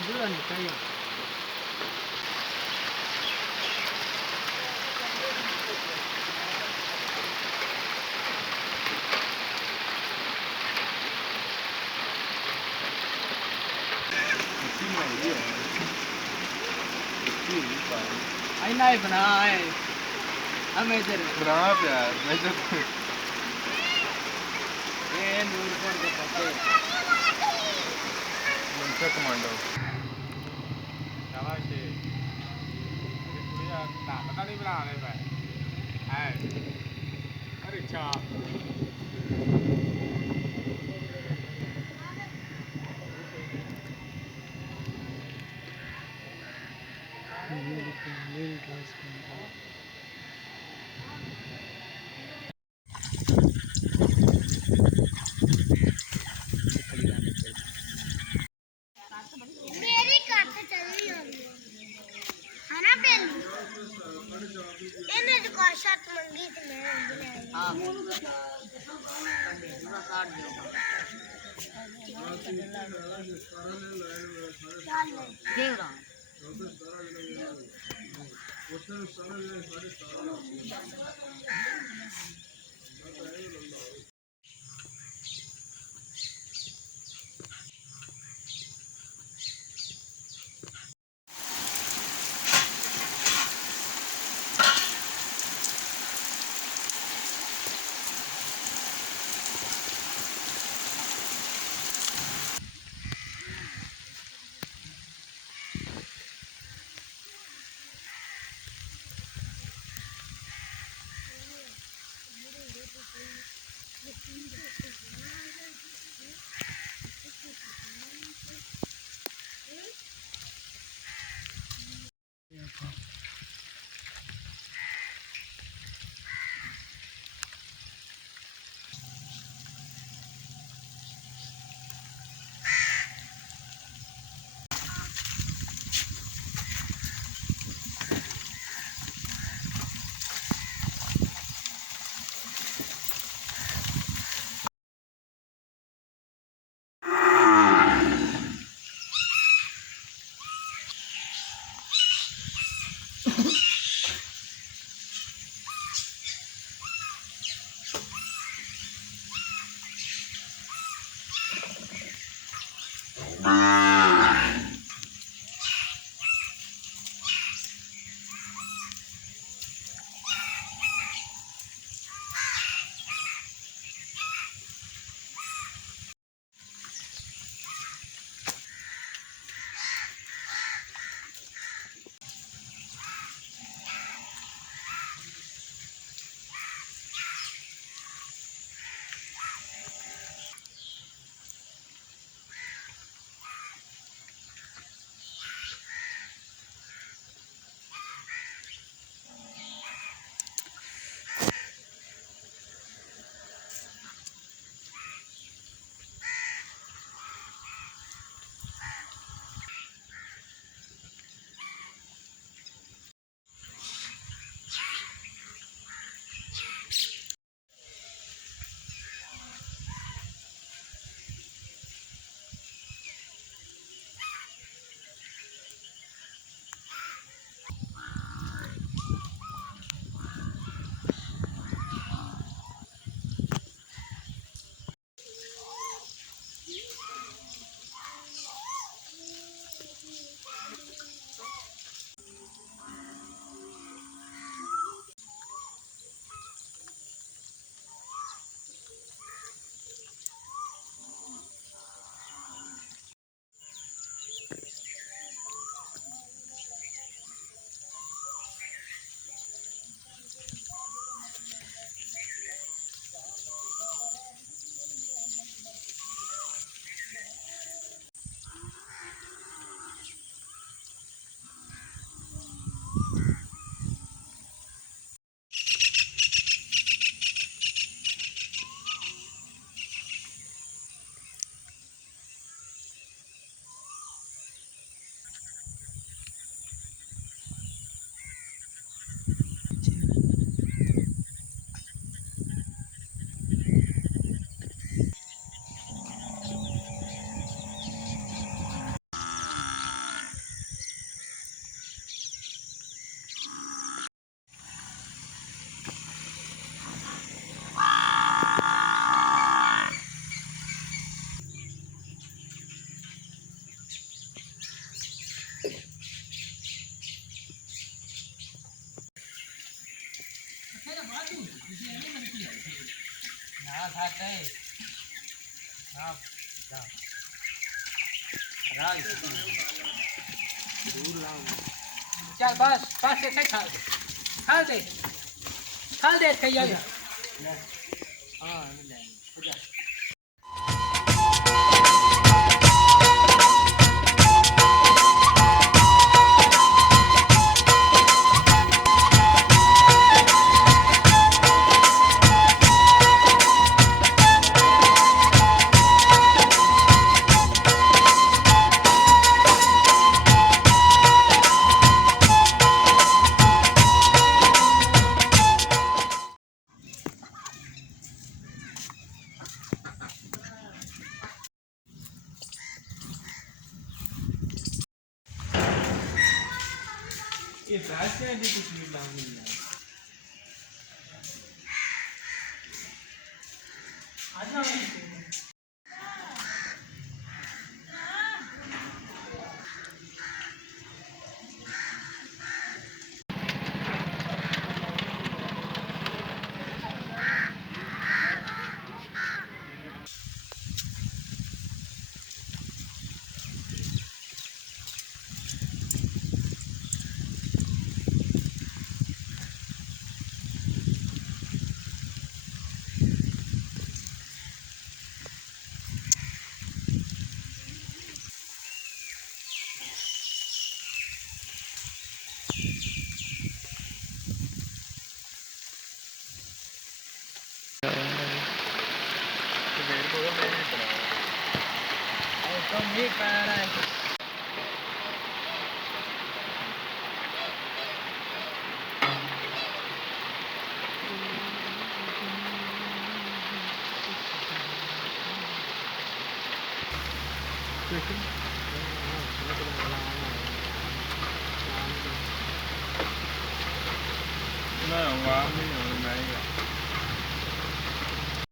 dulu nih kayu. आईना ही बना है हम इधर बना प्यार मैं तो ये नूरपुर के पते मुंशा कमांडो शाबाश ये कुड़िया ना पता नहीं बना रहे भाई है अरे अच्छा मेरी कट चली होगी है ना पहली इन्हें जो कर शर्त मंगी थी मैं हां पूरा काट दो देख रहा हाँ खाते हैं हाँ राग चल बस बस ऐसे खा दे खाई जाएगा हाँ ये रास्ते में भी कुछ भी लाभ नहीं है आजा तो नहीं पा रहा है Nó là quá mấy người này